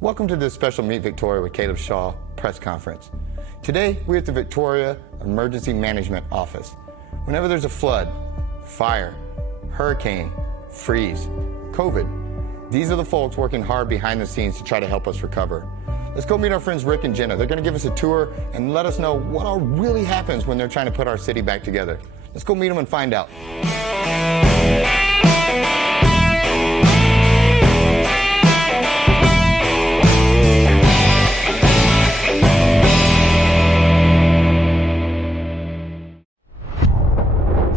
Welcome to this special Meet Victoria with Caleb Shaw press conference. Today, we're at the Victoria Emergency Management Office. Whenever there's a flood, fire, hurricane, freeze, COVID, these are the folks working hard behind the scenes to try to help us recover. Let's go meet our friends Rick and Jenna. They're going to give us a tour and let us know what all really happens when they're trying to put our city back together. Let's go meet them and find out.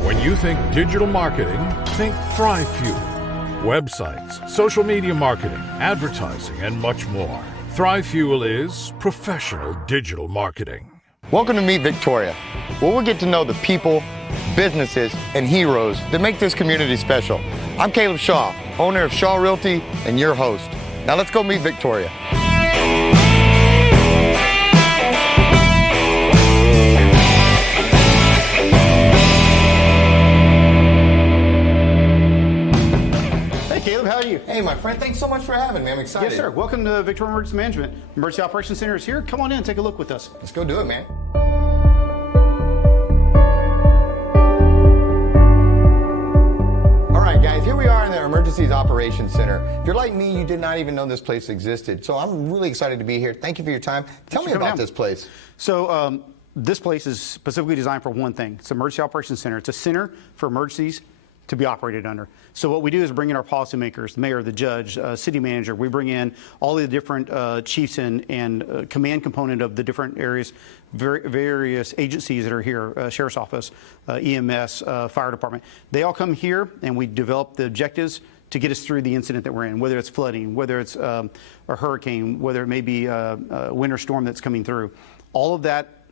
When you think digital marketing, think ThriveFuel. Websites, social media marketing, advertising, and much more. ThriveFuel is professional digital marketing. Welcome to Meet Victoria, where we'll get to know the people, businesses, and heroes that make this community special. I'm Caleb Shaw, owner of Shaw Realty and your host. Now let's go meet Victoria. Caleb, how are you? Hey, my friend, thanks so much for having me. I'm excited. Yes, sir. Welcome to Victoria Emergency Management. Emergency Operations Center is here. Come on in and take a look with us. Let's go do it, man. All right, guys, here we are in the Emergencies Operations Center. If you're like me, you did not even know this place existed. So I'm really excited to be here. Thank you for your time. Tell me about this place. So this place is specifically designed for one thing. It's an Emergency Operations Center. It's a center for emergencies to be operated under. So what we do is bring in our policymakers, the mayor, the judge, city manager. We bring in all the different chiefs and command component of the different areas, various agencies that are here, sheriff's office, EMS, fire department. They all come here and we develop the objectives to get us through the incident that we're in, whether it's flooding, whether it's a hurricane, whether it may be a winter storm that's coming through. All of that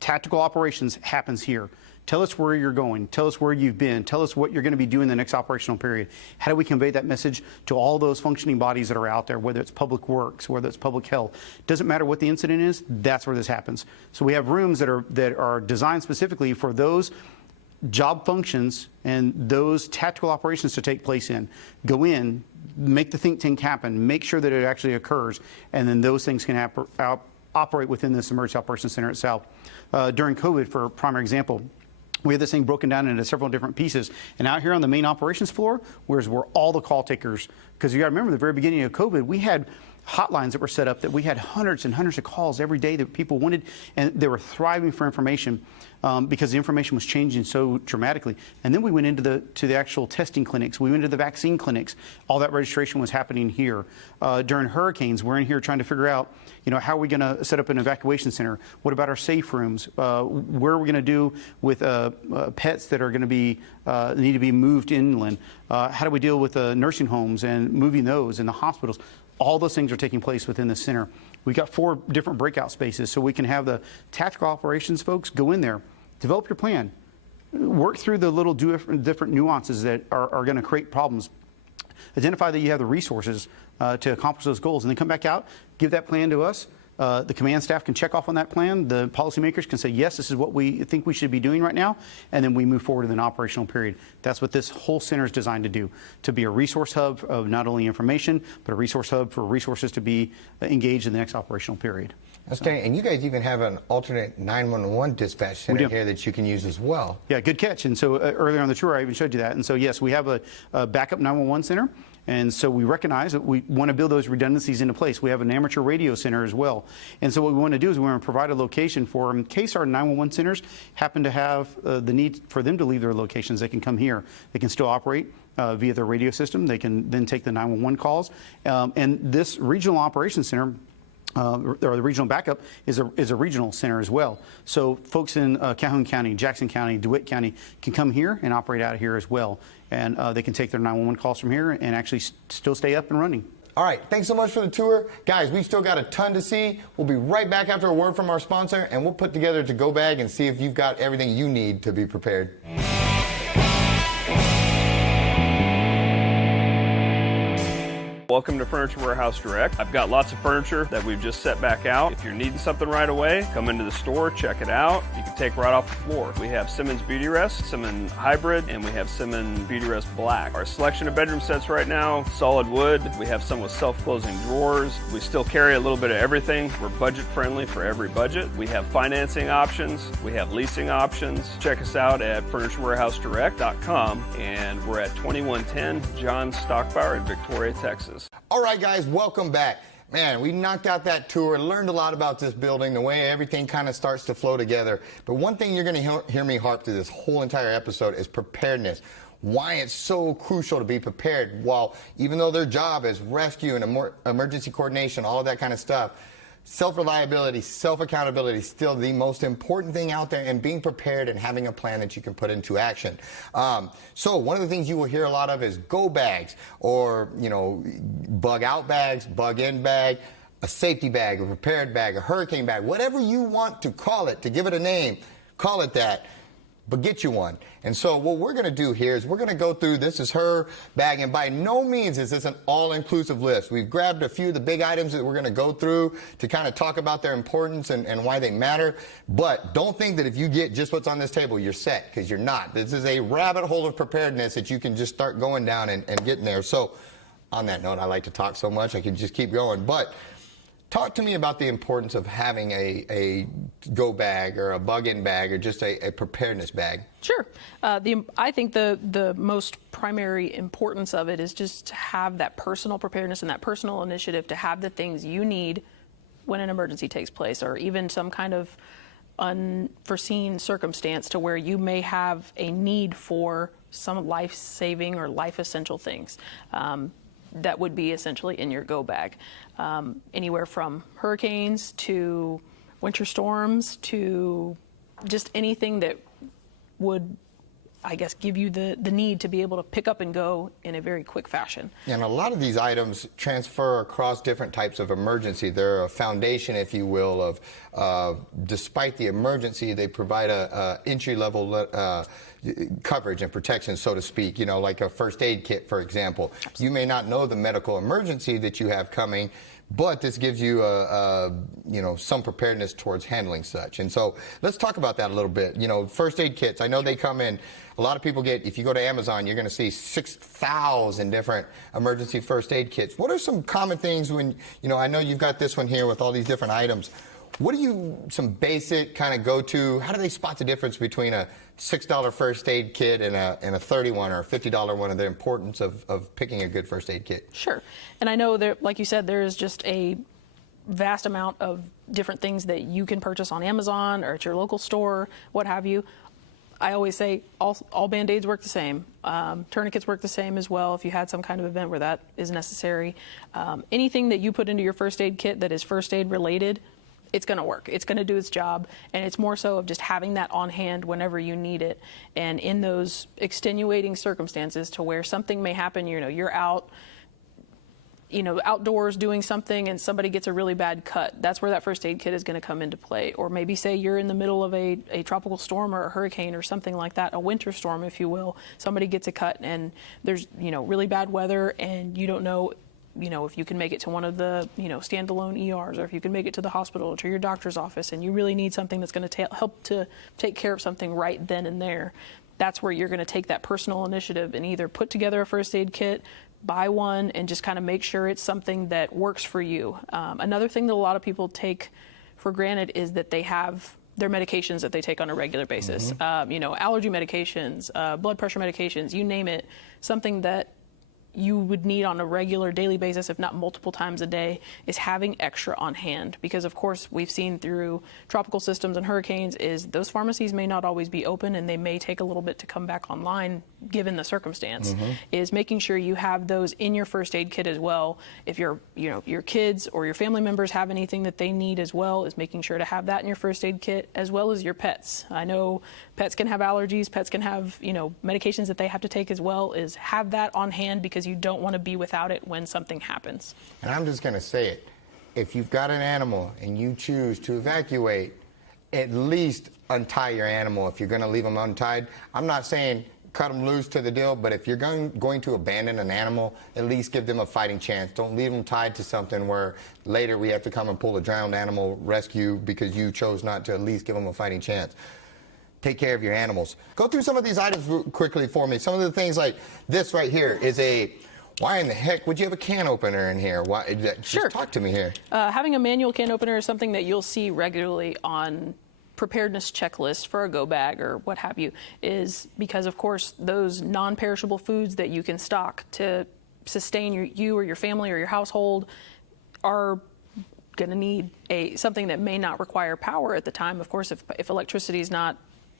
tactical operations happens here. Tell us where you're going. Tell us where you've been. Tell us what you're going to be doing the next operational period. How do we convey that message to all those functioning bodies that are out there, whether it's public works, whether it's public health? Doesn't matter what the incident is, that's where this happens. So we have rooms that are designed specifically for those job functions and those tactical operations to take place in. Go in, make the think tank happen, make sure that it actually occurs, and then those things can operate within this Emergency Operations Center itself. During COVID, for a primary example, we had this thing broken down into several different pieces. And out here on the main operations floor, where all the call takers, because you got to remember, the very beginning of COVID, we had hotlines that were set up that we had hundreds and hundreds of calls every day that people wanted, and they were thriving for information because the information was changing so dramatically. And then we went into the actual testing clinics. We went into the vaccine clinics. All that registration was happening here. During hurricanes, we're in here trying to figure out, how are we going to set up an evacuation center? What about our safe rooms? Where are we going to do with pets that are going to be need to be moved inland? How do we deal with nursing homes and moving those in the hospitals? All those things are taking place within the center. We've got 4 different breakout spaces, so we can have the tactical operations folks go in there, develop your plan, work through the little different nuances that are going to create problems. Identify that you have the resources to accomplish those goals, and then come back out, give that plan to us. The command staff can check off on that plan. The policymakers can say, yes, this is what we think we should be doing right now, and then we move forward in an operational period. That's what this whole center is designed to do, to be a resource hub of not only information, but a resource hub for resources to be engaged in the next operational period. Outstanding. And you guys even have an alternate 911 dispatch center here that you can use as well. Yeah, good catch. And so earlier on the tour, I even showed you that. And so, yes, we have a backup 911 center. And so we recognize that we want to build those redundancies into place. We have an amateur radio center as well. And so what we want to do is we want to provide a location for them. In case our 911 centers happen to have the need for them to leave their locations, they can come here. They can still operate via their radio system. They can then take the 911 calls. And this regional operations center, or the regional backup, is a regional center as well. So folks in Calhoun County, Jackson County, DeWitt County can come here and operate out of here as well. And they can take their 911 calls from here and actually still stay up and running. All right, thanks so much for the tour. Guys, we've still got a ton to see. We'll be right back after a word from our sponsor, and we'll put together a to-go bag and see if you've got everything you need to be prepared. Welcome to Furniture Warehouse Direct. I've got lots of furniture that we've just set back out. If you're needing something right away, come into the store, check it out. You can take right off the floor. We have Simmons Beauty Rest, Simmons Hybrid, and we have Simmons Beauty Rest Black. Our selection of bedroom sets right now, solid wood. We have some with self-closing drawers. We still carry a little bit of everything. We're budget friendly for every budget. We have financing options. We have leasing options. Check us out at FurnitureWarehouseDirect.com, and we're at 2110 John Stockbauer in Victoria, Texas. All right, guys, welcome back. Man, we knocked out that tour, learned a lot about this building, the way everything kind of starts to flow together. But one thing you're going to hear me harp through this whole entire episode is preparedness. Why it's so crucial to be prepared. While even though their job is rescue and emergency coordination, all of that kind of stuff, self-reliability, self-accountability is still the most important thing out there, and being prepared and having a plan that you can put into action. So one of the things you will hear a lot of is go bags, or, bug out bags, bug in bag, a safety bag, a prepared bag, a hurricane bag, whatever you want to call it, to give it a name, call it that. But get you one. And so what we're going to do here is we're going to go through, this is her bag, and by no means is this an all-inclusive list. We've grabbed a few of the big items that we're going to go through to kind of talk about their importance and why they matter. But don't think that if you get just what's on this table, you're set, because you're not. This is a rabbit hole of preparedness that you can just start going down and getting there. So on that note, I like to talk so much, I can just keep going. But talk to me about the importance of having a go bag or a bug-in bag or just a preparedness bag. Sure. I think the most primary importance of it is just to have that personal preparedness and that personal initiative to have the things you need when an emergency takes place, or even some kind of unforeseen circumstance to where you may have a need for some life-saving or life-essential things. That would be essentially in your go bag. Anywhere from hurricanes to winter storms to just anything that would, I guess, give you the need to be able to pick up and go in a very quick fashion. And a lot of these items transfer across different types of emergency. They're a foundation, if you will, of despite the emergency, they provide a entry-level coverage and protection, so to speak, like a first aid kit, for example. You may not know the medical emergency that you have coming, but this gives you some preparedness towards handling such. And so let's talk about that a little bit. First aid kits, I know they come in, a lot of people get, if you go to Amazon, you're going to see 6,000 different emergency first aid kits. What are some common things when, I know you've got this one here with all these different items. What are some basic kind of go-to, how do they spot the difference between a $6 first aid kit and a $31 or a $50 one, and the importance of picking a good first aid kit? Sure. And I know that, like you said, there is just a vast amount of different things that you can purchase on Amazon or at your local store, what have you. I always say all Band-Aids work the same. Tourniquets work the same as well if you had some kind of event where that is necessary. Anything that you put into your first aid kit that is first aid related, it's going to work. It's going to do its job, and it's more so of just having that on hand whenever you need it. And in those extenuating circumstances to where something may happen, you're out, outdoors doing something and somebody gets a really bad cut, that's where that first aid kit is going to come into play. Or maybe say you're in the middle of a tropical storm or a hurricane or something like that, a winter storm, if you will. Somebody gets a cut and there's, really bad weather, and you don't know, if you can make it to one of the, standalone ERs, or if you can make it to the hospital or to your doctor's office, and you really need something that's going to help to take care of something right then and there. That's where you're going to take that personal initiative and either put together a first aid kit, buy one, and just kind of make sure it's something that works for you. Another thing that a lot of people take for granted is that they have their medications that they take on a regular basis. Allergy medications, blood pressure medications, you name it, something that you would need on a regular daily basis, if not multiple times a day, is having extra on hand. Because of course we've seen through tropical systems and hurricanes is those pharmacies may not always be open, and they may take a little bit to come back online given the circumstance. Is making sure you have those in your first aid kit as well. If your kids or your family members have anything that they need as well, is making sure to have that in your first aid kit, as well as your pets. I know pets can have allergies, pets can have medications that they have to take as well. Is have that on hand, because you don't want to be without it when something happens. And I'm just going to say it. If you've got an animal and you choose to evacuate, at least untie your animal if you're going to leave them untied. I'm not saying cut them loose to the deal. But if you're going to abandon an animal, at least give them a fighting chance. Don't leave them tied to something where later we have to come and pull a drowned animal rescue because you chose not to at least give them a fighting chance. Take care of your animals. Go through some of these items quickly for me. Some of the things like this right here is a, why in the heck would you have a can opener in here? Why? Sure. Just talk to me here. Having a manual can opener is something that you'll see regularly on preparedness checklists for a go bag or what have you, is because, of course, those non-perishable foods that you can stock to sustain you or your family or your household are going to need something that may not require power at the time. Of course, if electricity is not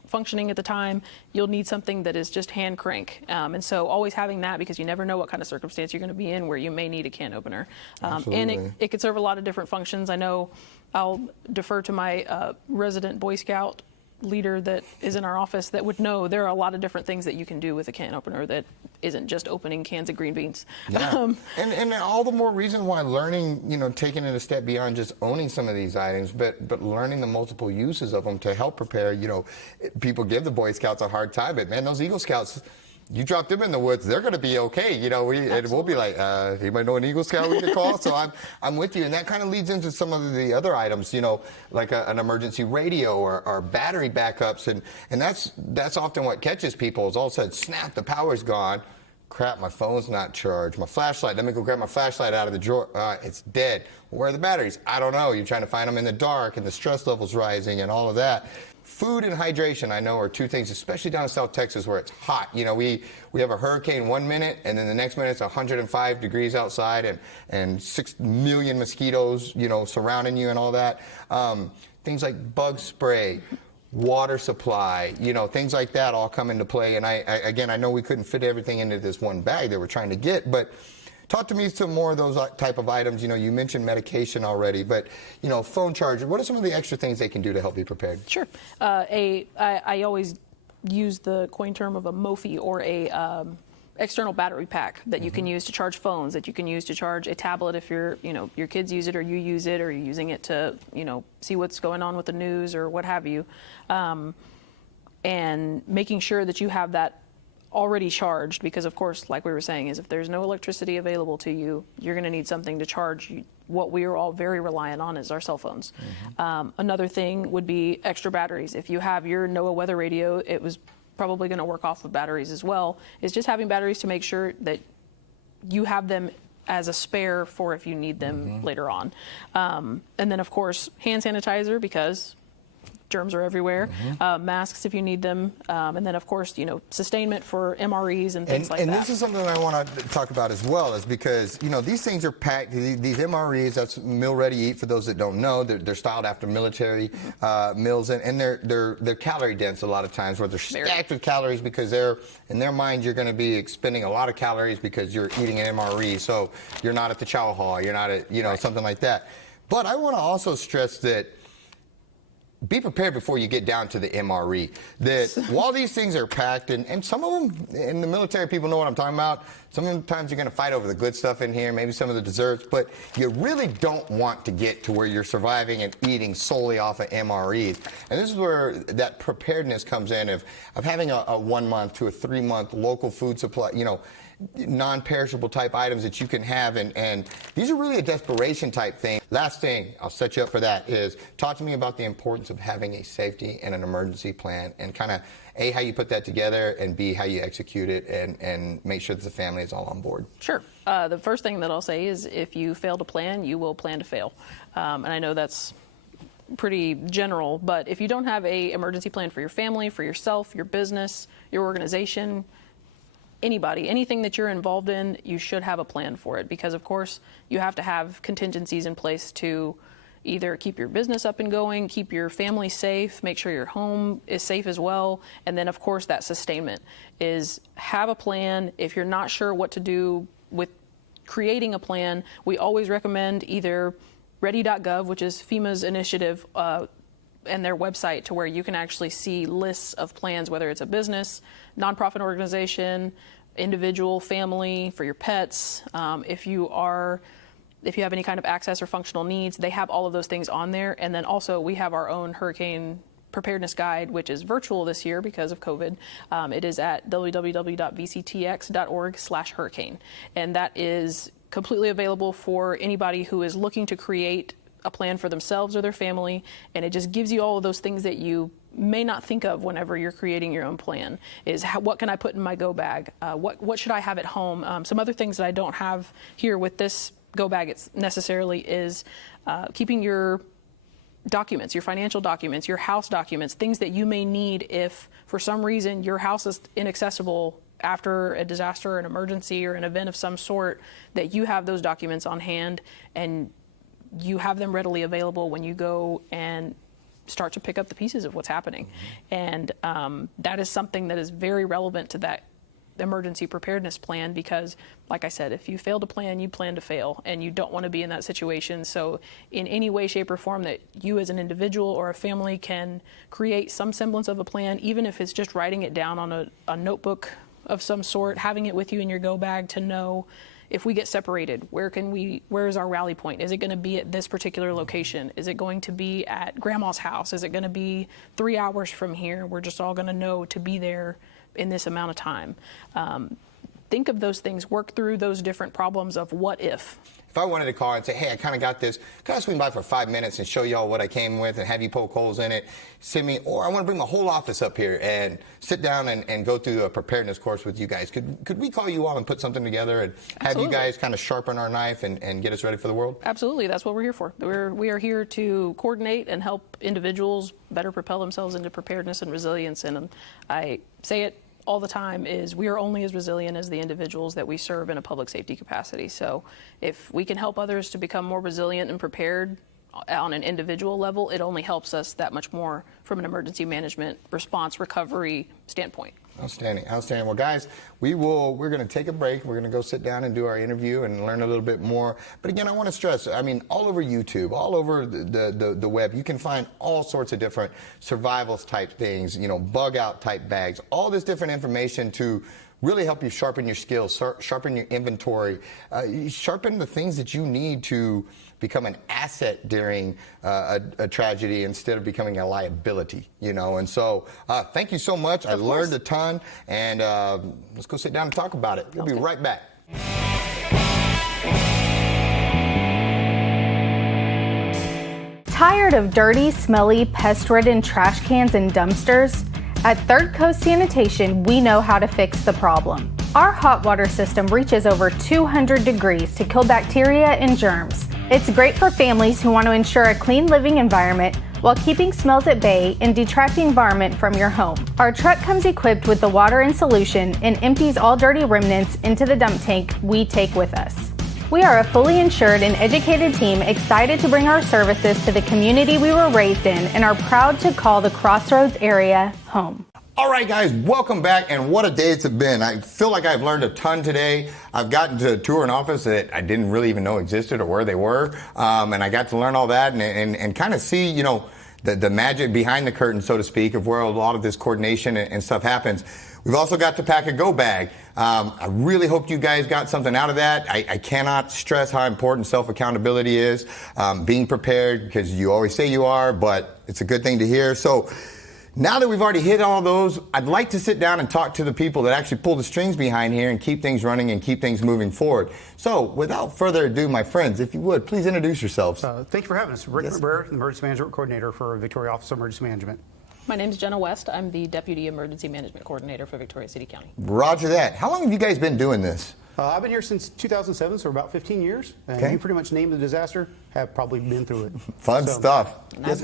functioning at the time, you'll need something that is just hand crank. And so always having that, because you never know what kind of circumstance you're going to be in where you may need a can opener. And it could serve a lot of different functions. I know I'll defer to my resident Boy Scout leader that is in our office that would know there are a lot of different things that you can do with a can opener that isn't just opening cans of green beans. Yeah. And all the more reason why learning, taking it a step beyond just owning some of these items, but learning the multiple uses of them to help prepare. People give the Boy Scouts a hard time, but man, those Eagle Scouts, you drop them in the woods, they're going to be okay. And we'll be like, anybody know an Eagle Scout we can call? So I'm with you. And that kind of leads into some of the other items, like an emergency radio or battery backups. And that's often what catches people is all of a sudden, snap, the power's gone. Crap, my phone's not charged. My flashlight, let me go grab my flashlight out of the drawer. It's dead. Where are the batteries? I don't know. You're trying to find them in the dark and the stress level's rising and all of that. Food and hydration, I know, are two things, especially down in South Texas where it's hot. We have a hurricane 1 minute, and then the next minute it's 105 degrees outside and 6 million mosquitoes, surrounding you and all that. Things like bug spray, water supply, things like that all come into play. And I know we couldn't fit everything into this one bag that we're trying to get, but talk to me some more of those type of items. You mentioned medication already, but, phone charger. What are some of the extra things they can do to help be prepared? Sure. I always use the coin term of a MOFI or a external battery pack that you can use to charge phones, that you can use to charge a tablet if your kids use it or you use it or you're using it to, see what's going on with the news or what have you. And making sure that you have that already charged, because of course, like we were saying, is if there's no electricity available to you, you're going to need something to charge you. What we are all very reliant on is our cell phones. Another thing would be extra batteries. If you have your NOAA weather radio, it was probably going to work off of batteries as well. Is just having batteries to make sure that you have them as a spare for if you need them later on. And then of course, hand sanitizer, because germs are everywhere. Masks if you need them, and then of course, sustainment for MREs and things like that. And this is something I want to talk about as well, is because these things are packed. These MREs, that's meal ready eat. For those that don't know, they're styled after military meals, and they're calorie dense a lot of times, where they're stacked with calories because in their mind you're going to be expending a lot of calories because you're eating an MRE. So you're not at the chow hall, you're not at something like that. But I want to also stress that be prepared before you get down to the MRE. That while these things are packed, and some of them in the military, people know what I'm talking about. Sometimes you're going to fight over the good stuff in here, maybe some of the desserts, but you really don't want to get to where you're surviving and eating solely off of MREs. And this is where that preparedness comes in of having a 1 month to a 3 month local food supply, non-perishable type items that you can have, and these are really a desperation type thing. Last thing, I'll set you up for that, is talk to me about the importance of having a safety and an emergency plan, and kind of A, how you put that together, and B, how you execute it, and make sure that the family is all on board. Sure. The first thing that I'll say is if you fail to plan, you will plan to fail. And I know that's pretty general, but if you don't have a emergency plan for your family, for yourself, your business, your organization, anybody, anything that you're involved in, you should have a plan for it, because of course you have to have contingencies in place to either keep your business up and going, keep your family safe, make sure your home is safe as well, and then of course that sustainment is have a plan. If you're not sure what to do with creating a plan, we always recommend either ready.gov, which is FEMA's initiative, and their website, to where you can actually see lists of plans, whether it's a business, nonprofit organization, individual, family, for your pets. If you have any kind of access or functional needs, they have all of those things on there. And then also we have our own hurricane preparedness guide, which is virtual this year because of COVID. It is at www.vctx.org/hurricane. And that is completely available for anybody who is looking to create a plan for themselves or their family. And it just gives you all of those things that you may not think of whenever you're creating your own plan. Is what can I put in my go bag? What should I have at home? Some other things that I don't have here with this go bag necessarily is keeping your documents, your financial documents, your house documents, things that you may need if for some reason your house is inaccessible after a disaster or an emergency or an event of some sort, that you have those documents on hand and you have them readily available when you go and start to pick up the pieces of what's happening. And that is something that is very relevant to that emergency preparedness plan, because like I said, if you fail to plan, you plan to fail, and you don't want to be in that situation. So in any way, shape, or form that you as an individual or a family can create some semblance of a plan, even if it's just writing it down on a notebook of some sort, having it with you in your go bag to know if we get separated, where is our rally point? Is it going to be at this particular location? Is it going to be at grandma's house? Is it going to be 3 hours from here? We're just all going to know to be there in this amount of time. Think of those things, work through those different problems of what if. If I wanted to call and say, hey, I kind of got this, can I swing by for 5 minutes and show y'all what I came with and have you poke holes in it, send me, or I want to bring my whole office up here and sit down and go through a preparedness course with you guys. Could we call you all and put something together and have Absolutely. you guys kind of sharpen our knife and get us ready for the world? Absolutely, that's what we're here for. We are here to coordinate and help individuals better propel themselves into preparedness and resilience. And I say it all the time, is we are only as resilient as the individuals that we serve in a public safety capacity. So if we can help others to become more resilient and prepared on an individual level, it only helps us that much more from an emergency management response recovery standpoint. Outstanding, outstanding. Well, guys, we're going to take a break. We're going to go sit down and do our interview and learn a little bit more. But again, I want to stress, I mean, all over YouTube, all over the web, you can find all sorts of different survivals type things, bug out type bags, all this different information to really help you sharpen your skills, sharpen your inventory, sharpen the things that you need to become an asset during a tragedy instead of becoming a liability, And so thank you so much. I learned a ton, and let's go sit down and talk about it. We'll be right back. Tired of dirty, smelly, pest-ridden trash cans and dumpsters? At Third Coast Sanitation, we know how to fix the problem. Our hot water system reaches over 200 degrees to kill bacteria and germs. It's great for families who want to ensure a clean living environment while keeping smells at bay and detracting varmint from your home. Our truck comes equipped with the water in solution and empties all dirty remnants into the dump tank we take with us. We are a fully insured and educated team excited to bring our services to the community we were raised in and are proud to call the Crossroads area home. All right, guys, welcome back, and what a day it's been. I feel like I've learned a ton today. I've gotten to tour an office that I didn't really even know existed or where they were, and I got to learn all that and kind of see, the magic behind the curtain, so to speak, of where a lot of this coordination and stuff happens. We've also got to pack a go bag. I really hope you guys got something out of that. I cannot stress how important self-accountability is, being prepared, because you always say you are, but it's a good thing to hear. So now that we've already hit all those, I'd like to sit down and talk to the people that actually pull the strings behind here and keep things running and keep things moving forward. So without further ado, my friends, if you would, please introduce yourselves. Thank you for having us. Rick McBrayer, Emergency Management Coordinator for Victoria Office of Emergency Management. My name is Jenna West. I'm the Deputy Emergency Management Coordinator for Victoria City County. Roger that. How long have you guys been doing this? I've been here since 2007, so about 15 years. And you pretty much named the disaster, have probably been through it. Fun stuff. And I've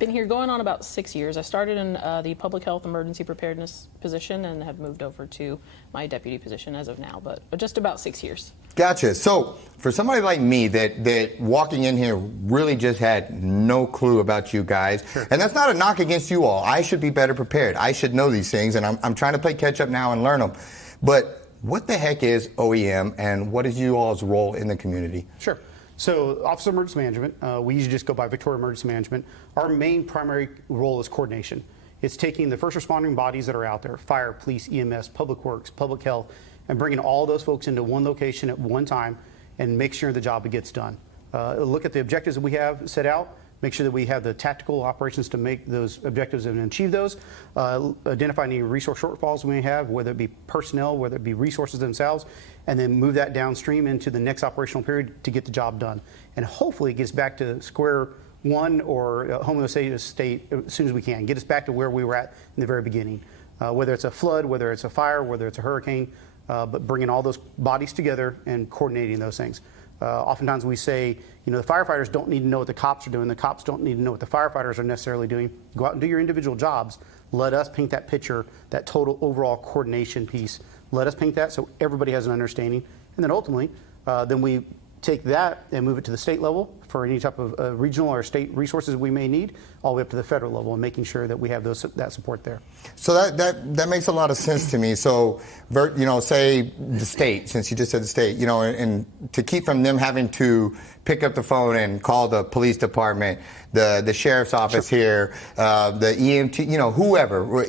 been here going on about 6 years. I started in the public health emergency preparedness position and have moved over to my deputy position as of now, but just about 6 years. Gotcha. So for somebody like me that walking in here really just had no clue about you guys, and that's not a knock against you all. I should be better prepared. I should know these things, and I'm trying to play catch up now and learn them. But what the heck is OEM, and what is you all's role in the community? Sure. So Office of Emergency Management, we usually just go by Victoria Emergency Management. Our main primary role is coordination. It's taking the first responding bodies that are out there, fire, police, EMS, public works, public health, and bringing all those folks into one location at one time and make sure the job gets done. Look at the objectives that we have set out, make sure that we have the tactical operations to make those objectives and achieve those, identify any resource shortfalls we may have, whether it be personnel, whether it be resources themselves, and then move that downstream into the next operational period to get the job done. And hopefully it gets back to square one or homeostasis state as soon as we can. Get us back to where we were at in the very beginning. Whether it's a flood, whether it's a fire, whether it's a hurricane, but bringing all those bodies together and coordinating those things. Oftentimes we say, the firefighters don't need to know what the cops are doing. The cops don't need to know what the firefighters are necessarily doing. Go out and do your individual jobs. Let us paint that picture, that total overall coordination piece. Let us paint that so everybody has an understanding. And then ultimately, then we take that and move it to the state level for any type of regional or state resources we may need, all the way up to the federal level, and making sure that we have that support there. So that makes a lot of sense to me. So, say the state, since you just said the state, and to keep from them having to pick up the phone and call the police department, the sheriff's office here, the EMT, whoever,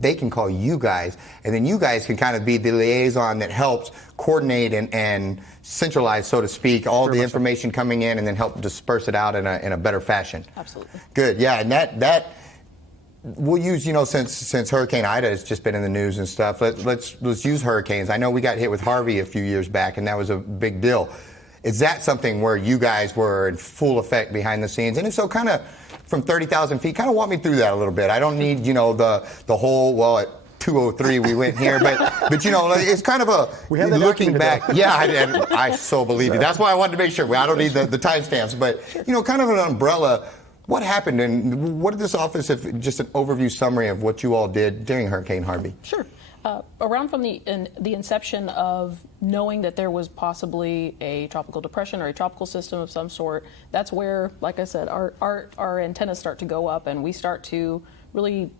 they can call you guys, and then you guys can kind of be the liaison that helps coordinate and centralize, so to speak, all the information coming in, and then help disperse it out in a better fashion. Absolutely. Good. Yeah, and that we'll use, since Hurricane Ida has just been in the news and stuff. Let's use hurricanes. I know we got hit with Harvey a few years back, and that was a big deal. Is that something where you guys were in full effect behind the scenes? And if so, kind of from 30,000 feet, kind of walk me through that a little bit. I don't need, the whole, at 203 we went here, but it's kind of a looking back. Yeah, I so believe you. That's why I wanted to make sure. I don't need the timestamps, but kind of an umbrella. What happened, and what did this office, just an overview summary of what you all did during Hurricane Harvey? Sure. Around from the inception of knowing that there was possibly a tropical depression or a tropical system of some sort, that's where, like I said, our antennas start to go up, and we start to really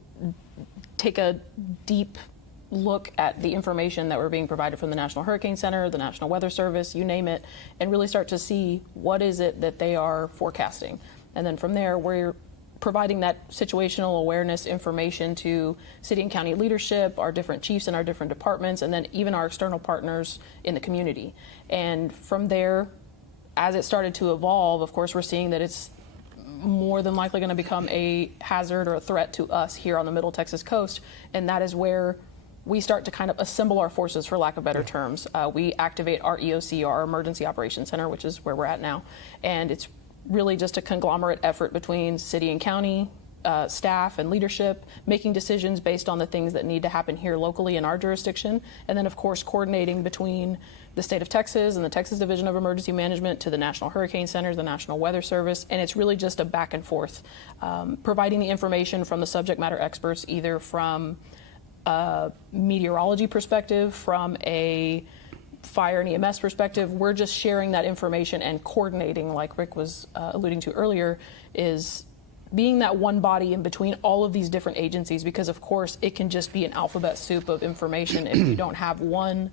take a deep look at the information that we're being provided from the National Hurricane Center, the National Weather Service, you name it, and really start to see what is it that they are forecasting. And then from there, we're providing that situational awareness information to city and county leadership, our different chiefs in our different departments, and then even our external partners in the community. And from there, as it started to evolve, of course, we're seeing that it's more than likely going to become a hazard or a threat to us here on the Middle Texas coast. And that is where we start to kind of assemble our forces, for lack of better terms. We activate our EOC, our Emergency Operations Center, which is where we're at now. And it's really just a conglomerate effort between city and county staff and leadership, making decisions based on the things that need to happen here locally in our jurisdiction, and then of course coordinating between the state of Texas and the Texas Division of Emergency Management to the National Hurricane Center, the National Weather Service, and it's really just a back and forth, providing the information from the subject matter experts, either from a meteorology perspective, from a fire and EMS perspective. We're just sharing that information and coordinating, like Rick was alluding to earlier, is being that one body in between all of these different agencies, because of course it can just be an alphabet soup of information if you don't have one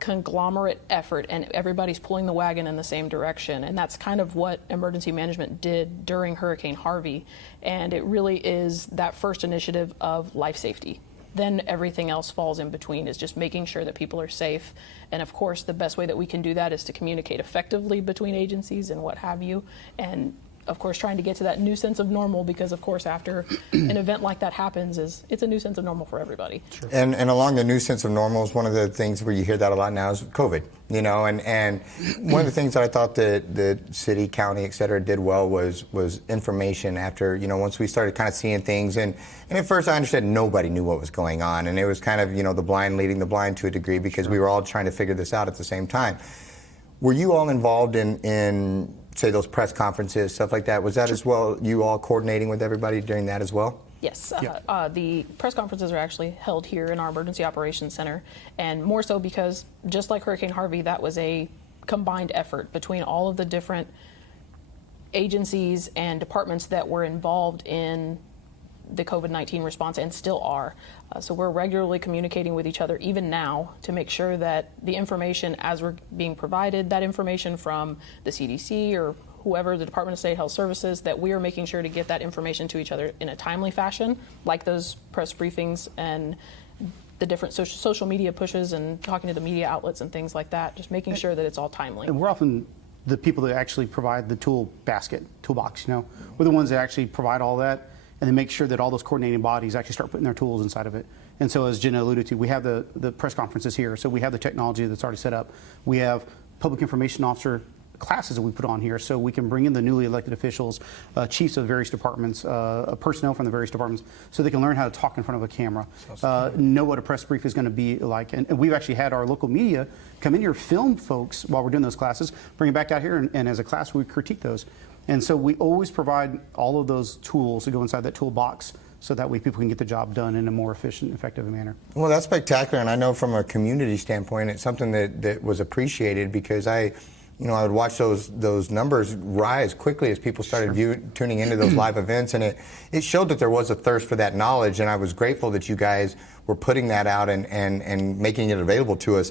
conglomerate effort and everybody's pulling the wagon in the same direction. And that's kind of what emergency management did during Hurricane Harvey. And it really is that first initiative of life safety. Then everything else falls in between, is just making sure that people are safe. And of course, the best way that we can do that is to communicate effectively between agencies and what have you. And of course, trying to get to that new sense of normal, because of course, after an event like that happens, it's a new sense of normal for everybody. Sure. And along the new sense of normal is one of the things where you hear that a lot now is COVID, and one of the things that I thought that the city, county, et cetera, did well was information after, once we started kind of seeing things. And at first I understood nobody knew what was going on. And it was kind of, the blind leading the blind to a degree, because we were all trying to figure this out at the same time. Were you all involved in say, those press conferences, stuff like that? Was that as well, you all coordinating with everybody during that as well? Yes. The press conferences are actually held here in our Emergency Operations Center, and more so because, just like Hurricane Harvey, that was a combined effort between all of the different agencies and departments that were involved in the COVID-19 response and still are. So we're regularly communicating with each other, even now, to make sure that the information, as we're being provided, that information from the CDC or whoever, the Department of State Health Services, that we are making sure to get that information to each other in a timely fashion, like those press briefings and the different social media pushes and talking to the media outlets and things like that, just making sure that it's all timely. And we're often the people that actually provide the toolbox, you know. We're the ones that actually provide all that and then make sure that all those coordinating bodies actually start putting their tools inside of it. And so as Jenna alluded to, we have the press conferences here, so we have the technology that's already set up. We have public information officer classes that we put on here, so we can bring in the newly elected officials, chiefs of various departments, personnel from the various departments, so they can learn how to talk in front of a camera, know what a press brief is going to be like. And we've actually had our local media come in here, film folks while we're doing those classes, bring it back out here, and as a class we critique those. And so we always provide all of those tools to go inside that toolbox, so that way people can get the job done in a more efficient, effective manner. Well, that's spectacular, and I know from a community standpoint, it's something that was appreciated, because I would watch those numbers rise quickly as people started tuning into those live events, and it showed that there was a thirst for that knowledge, and I was grateful that you guys were putting that out and making it available to us.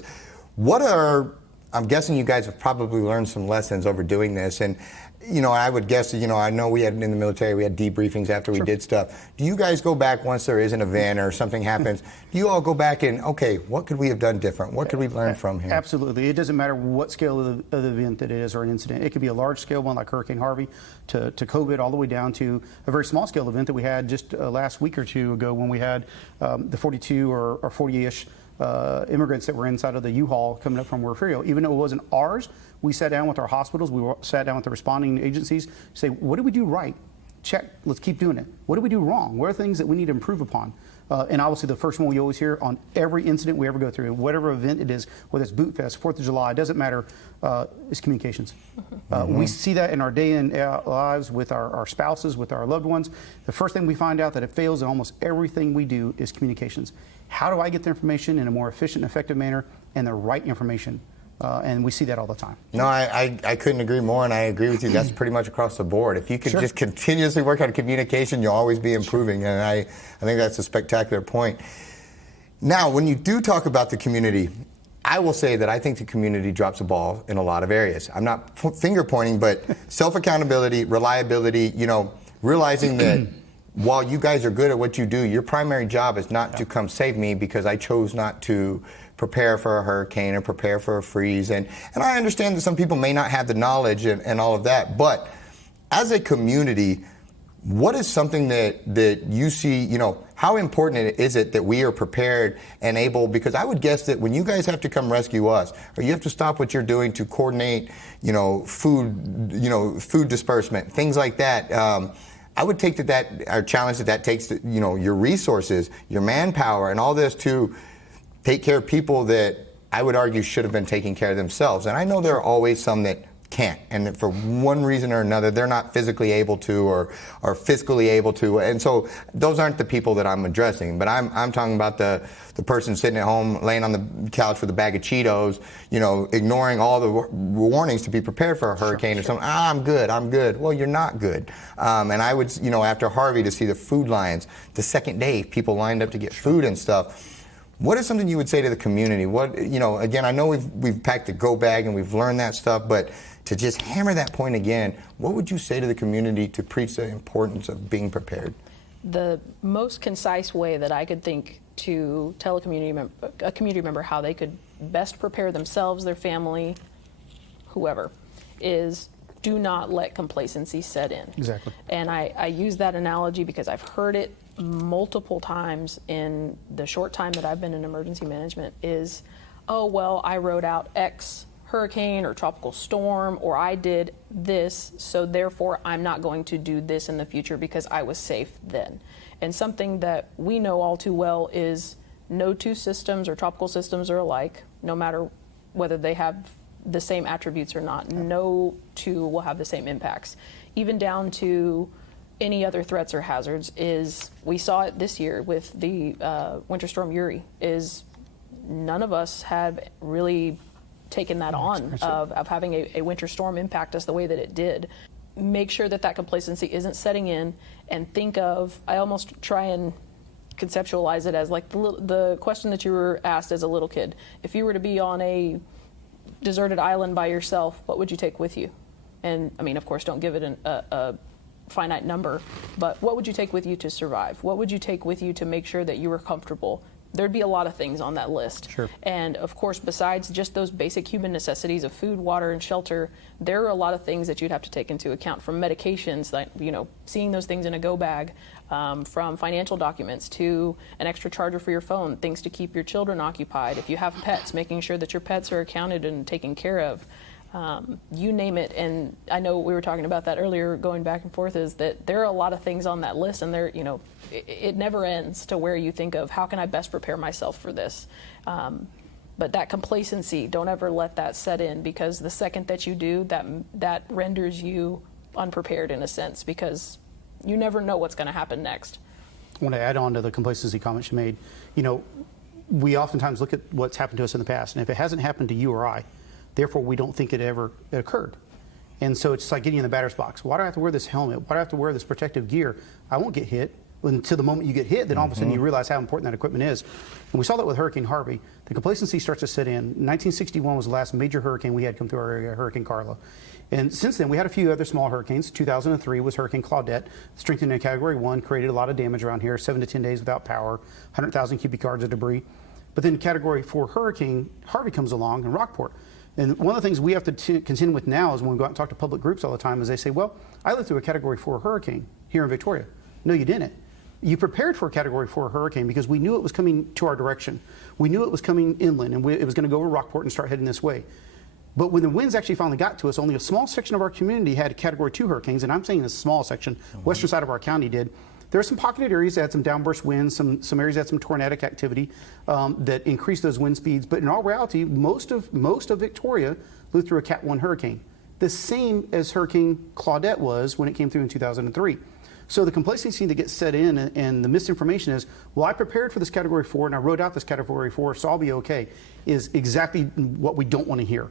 I'm guessing you guys have probably learned some lessons over doing this, and I would guess, I know we had in the military, we had debriefings after we did stuff. Do you guys go back once there is an event or something happens? Do you all go back and, okay, what could we have done different? What could we learn from here? Absolutely. It doesn't matter what scale of the event that it is or an incident. It could be a large scale one like Hurricane Harvey to COVID, all the way down to a very small scale event that we had just last week or two ago when we had the 42 or 40-ish immigrants that were inside of the U-Haul coming up from Refugio. Even though it wasn't ours, we sat down with our hospitals, we sat down with the responding agencies, say, what did we do right? Check, let's keep doing it. What did we do wrong? What are things that we need to improve upon? And obviously the first one we always hear on every incident we ever go through, whatever event it is, whether it's Boot Fest, 4th of July, it doesn't matter, is communications. We see that in our day-in lives with our spouses, with our loved ones. The first thing we find out that it fails in almost everything we do is communications. How do I get the information in a more efficient and effective manner and the right information? And we see that all the time. No, I couldn't agree more, and I agree with you. That's pretty much across the board. If you could just continuously work on communication, you'll always be improving, and I think that's a spectacular point. Now, when you do talk about the community, I will say that I think the community drops the ball in a lot of areas. I'm not finger pointing, but self-accountability, reliability, realizing that while you guys are good at what you do, your primary job is not to come save me because I chose not to prepare for a hurricane or prepare for a freeze. And I understand that some people may not have the knowledge and all of that, but as a community, what is something that you see, how important is it that we are prepared and able, because I would guess that when you guys have to come rescue us, or you have to stop what you're doing to coordinate, food disbursement, things like that, I would take that our challenge that takes, your resources, your manpower, and all this to take care of people that I would argue should have been taking care of themselves. And I know there are always some that can't, and that for one reason or another, they're not physically able to or fiscally able to. And so those aren't the people that I'm addressing. But I'm talking about the person sitting at home, laying on the couch with a bag of Cheetos, ignoring all the warnings to be prepared for a hurricane or something. I'm good. Well, you're not good. And I would, after Harvey, to see the food lines, the second day, people lined up to get food and stuff. What is something you would say to the community? What, again, I know we've packed the go bag and we've learned that stuff, but to just hammer that point again, what would you say to the community to preach the importance of being prepared? The most concise way that I could think to tell a community member how they could best prepare themselves, their family, whoever, is do not let complacency set in. Exactly. And I use that analogy because I've heard it multiple times in the short time that I've been in emergency management is, oh, well, I rode out X hurricane or tropical storm, or I did this, so therefore I'm not going to do this in the future because I was safe then. And something that we know all too well is no two systems or tropical systems are alike, no matter whether they have the same attributes or not. No two will have the same impacts. Even down to any other threats or hazards is, we saw it this year with the Winter Storm Uri, is none of us have really taken that on of having a winter storm impact us the way that it did. Make sure that complacency isn't setting in, and think of, I almost try and conceptualize it as like the question that you were asked as a little kid. If you were to be on a deserted island by yourself, what would you take with you? And I mean, of course, don't give it a finite number, but what would you take with you to survive? What would you take with you to make sure that you were comfortable there'd be a lot of things on that list. Sure. And of course, besides just those basic human necessities of food, water, and shelter, there are a lot of things that you'd have to take into account, from medications, like, seeing those things in a go bag, from financial documents to an extra charger for your phone, things to keep your children occupied. If you have pets, making sure that your pets are accounted and taken care of. You name it. And I know we were talking about that earlier, going back and forth, is that there are a lot of things on that list, and it never ends to where you think of, how can I best prepare myself for this? But that complacency, don't ever let that set in, because the second that you do, that renders you unprepared in a sense, because you never know what's going to happen next. I want to add on to the complacency comments you made. We oftentimes look at what's happened to us in the past, and if it hasn't happened to you or I, therefore we don't think it ever occurred. And so it's like getting in the batter's box. Why do I have to wear this helmet? Why do I have to wear this protective gear? I won't get hit. Until the moment you get hit, then all of a sudden you realize how important that equipment is. And we saw that with Hurricane Harvey. The complacency starts to set in. 1961 was the last major hurricane we had come through our area, Hurricane Carla. And since then, we had a few other small hurricanes. 2003 was Hurricane Claudette, strengthened in Category 1, created a lot of damage around here, 7 to 10 days without power, 100,000 cubic yards of debris. But then Category 4 Hurricane Harvey comes along in Rockport. And one of the things we have to contend with now is when we go out and talk to public groups all the time, is they say, well, I lived through a Category 4 hurricane here in Victoria. No, you didn't. You prepared for a Category 4 hurricane because we knew it was coming to our direction. We knew it was coming inland, and it was going to go over Rockport and start heading this way. But when the winds actually finally got to us, only a small section of our community had Category 2 hurricanes, and I'm saying a small section, western side of our county did. There are some pocketed areas that had some downburst winds, some areas that had some tornadic activity that increased those wind speeds. But in all reality, most of Victoria lived through a Cat 1 hurricane, the same as Hurricane Claudette was when it came through in 2003. So the complacency that gets set in and the misinformation is, well, I prepared for this Category 4 and I wrote out this Category 4, so I'll be okay, is exactly what we don't want to hear.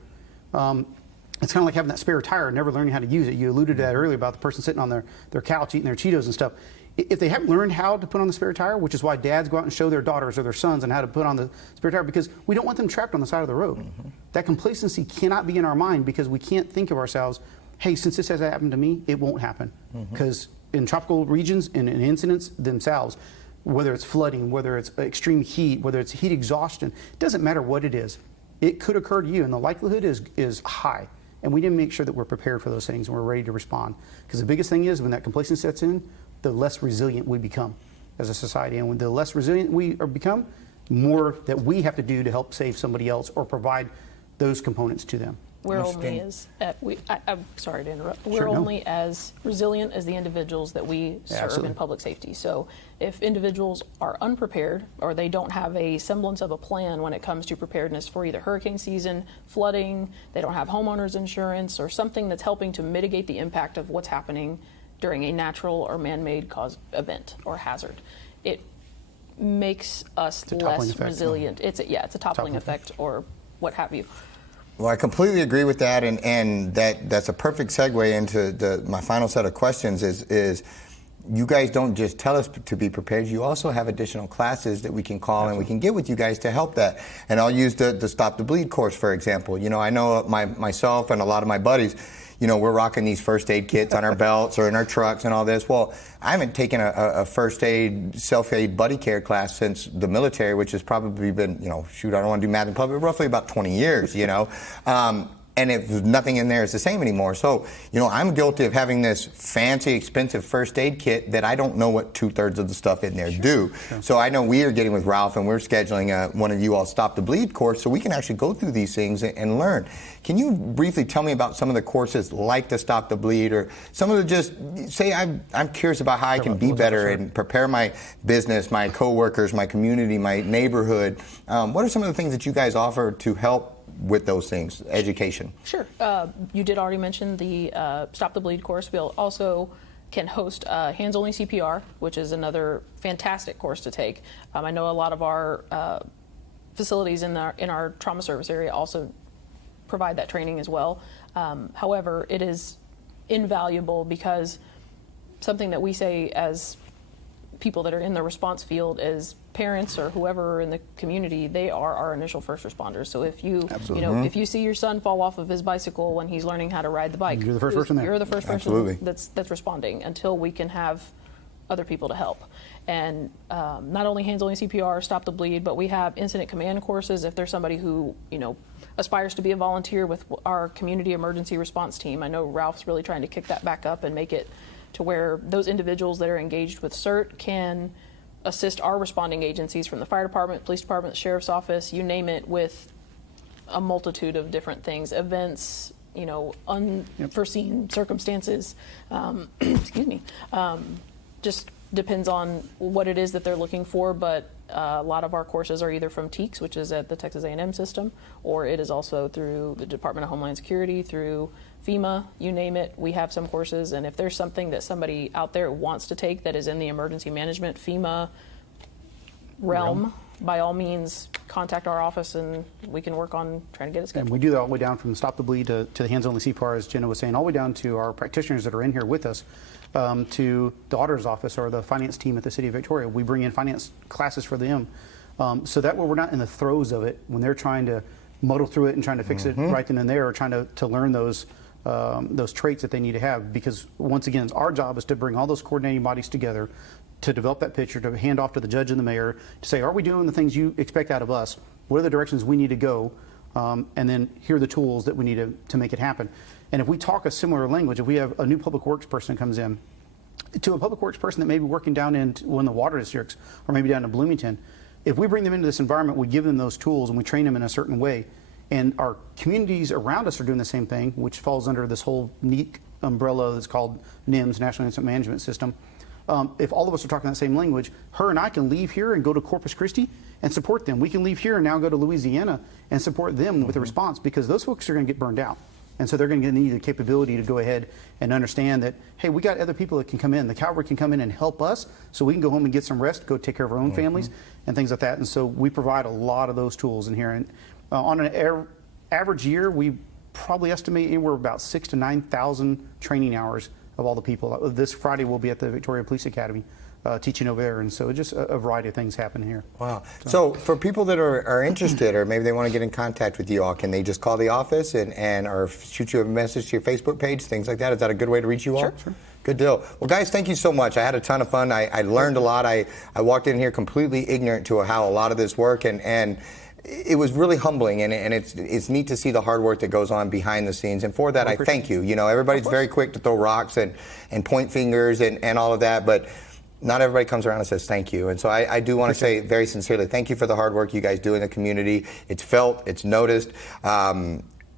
It's kind of like having that spare tire and never learning how to use it. You alluded to that earlier about the person sitting on their couch eating their Cheetos and stuff. If they haven't learned how to put on the spare tire, which is why dads go out and show their daughters or their sons on how to put on the spare tire, because we don't want them trapped on the side of the road. That complacency cannot be in our mind, because we can't think of ourselves, hey, since this has happened to me, it won't happen. Because in tropical regions and in incidents themselves, whether it's flooding, whether it's extreme heat, whether it's heat exhaustion, it doesn't matter what it is. It could occur to you, and the likelihood is high. And we need to make sure that we're prepared for those things and we're ready to respond. Because the biggest thing is, when that complacency sets in, the less resilient we become as a society. And when the less resilient we become, more that we have to do to help save somebody else or provide those components to them. We're only I'm sorry to interrupt. We're only as resilient as the individuals that we serve in public safety. So if individuals are unprepared, or they don't have a semblance of a plan when it comes to preparedness for either hurricane season, flooding, they don't have homeowners insurance, or something that's helping to mitigate the impact of what's happening during a natural or man-made cause event or hazard, it makes us less resilient. It's a toppling effect or what have you. Well, I completely agree with that, and that's a perfect segue into my final set of questions is you guys don't just tell us to be prepared, you also have additional classes that we can call and we can get with you guys to help that. And I'll use the Stop the Bleed course, for example. I know myself and a lot of my buddies, we're rocking these first aid kits on our belts or in our trucks and all this. Well, I haven't taken a first aid, self-aid buddy care class since the military, which has probably been, I don't want to do math in public, roughly about 20 years, and if nothing in there is the same anymore. So, I'm guilty of having this fancy, expensive first aid kit that I don't know what 2/3 of the stuff in there do. Sure. So I know we are getting with Ralph, and we're scheduling one of you all Stop the Bleed course so we can actually go through these things and learn. Can you briefly tell me about some of the courses like the Stop the Bleed, or some of the just say I'm curious about how I can be better and prepare my business, my coworkers, my community, my neighborhood. What are some of the things that you guys offer to help with those things, education? Sure. You did already mention the Stop the Bleed course. We'll also can host hands-only CPR, which is another fantastic course to take. I know a lot of our facilities in our trauma service area also provide that training as well. However, it is invaluable, because something that we say as people that are in the response field is parents or whoever in the community, they are our initial first responders. So if you, if you see your son fall off of his bicycle when he's learning how to ride the bike, you're the first person there. You're the first person that's responding until we can have other people to help. And not only hands-only CPR, stop the bleed, but we have incident command courses if there's somebody who, aspires to be a volunteer with our community emergency response team. I know Ralph's really trying to kick that back up and make it to where those individuals that are engaged with CERT can assist our responding agencies from the fire department, police department, the sheriff's office, you name it, with a multitude of different things, events, unforeseen circumstances. Excuse me. Just depends on what it is that they're looking for, but a lot of our courses are either from TEACS, which is at the Texas A&M system, or it is also through the Department of Homeland Security, through FEMA, you name it. We have some courses, and if there's something that somebody out there wants to take that is in the emergency management FEMA realm, by all means, contact our office and we can work on trying to get it scheduled. And we do that all the way down from Stop the Bleed to the hands-only CPR, as Jenna was saying, all the way down to our practitioners that are in here with us, to the auditor's office or the finance team at the City of Victoria. We bring in finance classes for them, so that way we're not in the throes of it when they're trying to muddle through it and trying to fix it right then and there, or trying to learn those traits that they need to have. Because once again, our job is to bring all those coordinating bodies together, to develop that picture, to hand off to the judge and the mayor, to say, are we doing the things you expect out of us? What are the directions we need to go? And then here are the tools that we need to make it happen. And if we talk a similar language, if we have a new public works person that comes in, to a public works person that may be working down in one of the water districts, or maybe down in Bloomington, if we bring them into this environment, we give them those tools and we train them in a certain way, and our communities around us are doing the same thing, which falls under this whole neat umbrella that's called NIMS, National Incident Management System. If all of us are talking that same language, her and I can leave here and go to Corpus Christi and support them. We can leave here and now go to Louisiana and support them with a response, because those folks are going to get burned out. And so they're going to need the capability to go ahead and understand that, hey, we got other people that can come in. The cavalry can come in and help us, so we can go home and get some rest, go take care of our own families and things like that. And so we provide a lot of those tools in here. And on an average year, we probably estimate anywhere about 6,000 to 9,000 training hours of all the people. This Friday we'll be at the Victoria Police Academy teaching over there, and so just a variety of things happen here. Wow. So for people that are interested, or maybe they want to get in contact with you all, can they just call the office and or shoot you a message to your Facebook page, things like that? Is that a good way to reach you all? Sure. Good deal. Well, guys, thank you so much. I had a ton of fun. I learned a lot. I walked in here completely ignorant to how a lot of this work, and it was really humbling, and it's neat to see the hard work that goes on behind the scenes. And for that, I thank you. Everybody's very quick to throw rocks and point fingers and all of that, but not everybody comes around and says thank you. And so I do want to say very sincerely, thank you for the hard work you guys do in the community. It's felt, it's noticed,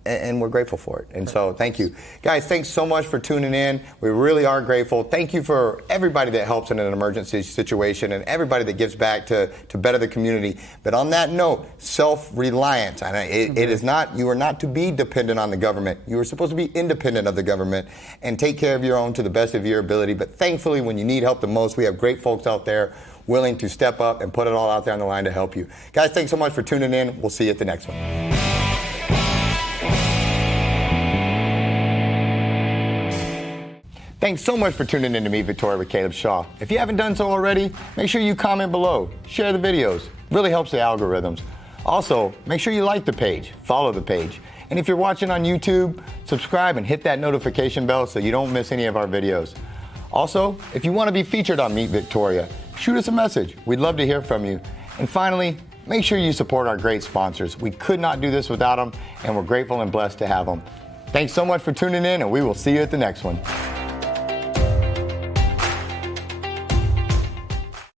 and we're grateful for it. And so thank you. Guys, thanks so much for tuning in. We really are grateful. Thank you for everybody that helps in an emergency situation and everybody that gives back to better the community. But on that note, self-reliance. It is not, you are not to be dependent on the government. You are supposed to be independent of the government and take care of your own to the best of your ability. But thankfully, when you need help the most, we have great folks out there willing to step up and put it all out there on the line to help you. Guys, thanks so much for tuning in. We'll see you at the next one. Thanks so much for tuning in to Meet Victoria with Caleb Shaw. If you haven't done so already, make sure you comment below, share the videos. It really helps the algorithms. Also, make sure you like the page, follow the page. And if you're watching on YouTube, subscribe and hit that notification bell so you don't miss any of our videos. Also, if you want to be featured on Meet Victoria, shoot us a message. We'd love to hear from you. And finally, make sure you support our great sponsors. We could not do this without them, and we're grateful and blessed to have them. Thanks so much for tuning in, and we will see you at the next one.